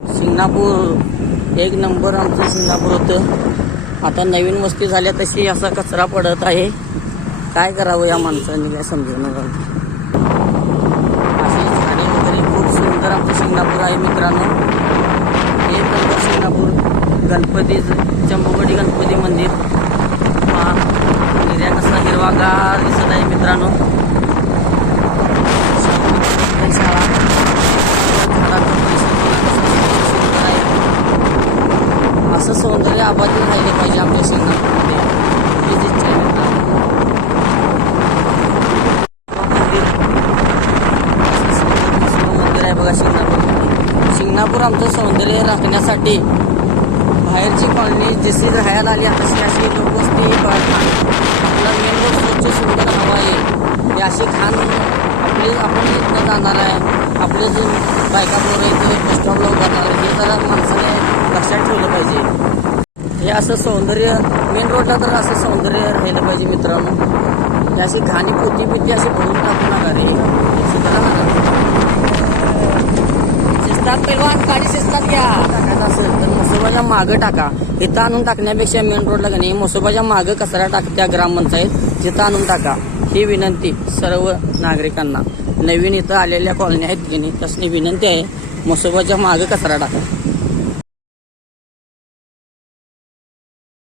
शिंगणापूर एक नंबर आमचं सिंगापूर होतं. आता नवीन वस्ती झाल्या तशी असा कचरा पडत आहे. काय करावं या माणसांनी काय समजून अशी झाडे वगैरे खूप सुंदर आमचं शिंगणापूर आहे मित्रांनो. एक नंबर शिंगणापूर गणपती चंबुगडी गणपती मंदिर. हा निर्या कसा हिरवागार दिसत आहे मित्रांनो शाळा झाडाचं परिसर बघा कसा सुंदर आहे. असं सौंदर्य अबाधित राहिले पाहिजे आपल्या शिंगणापूरमध्ये आहे मंदिर आहे बघा शिंगणापूर शिंगणापूर आमचं सौंदर्य राखण्यासाठी बाहेरची कॉलनी जशी राहायला आली आहे तशी अशी लोकवस्ती ही आपला मेन रोड स्वच्छ सुंदर हवा आहे. ही अशी खाण आपली आपण इथं जाणार आहे. आपले जे बायका पोरं इथं बस स्टॉपला उभारणार आहे हे जरा माणसाने लक्षात ठेवलं पाहिजे. हे असं सौंदर्य मेन रोडला तर असं सौंदर्य राहिलं पाहिजे मित्रांनो. हे अशी घाणी पोती पिती अशी भरून टाकू नका रे. सुधारा नका. शिस्तात पैलवान गाडी शिस्तात घ्या. टाकायचं असेल तर मसोबाच्या मागं टाका. इथं आणून टाकण्यापेक्षा मेन रोडला का नाही मसोबाच्या मागं कचरा टाकत्या ग्रामपंचायत तिथं आणून टाका. ही विनंती सर्व नागरिकांना. नवीन इथं आलेल्या कॉलनी आहेत की नाही तसली विनंती आहे मसोबाच्या मागं कचरा टाका.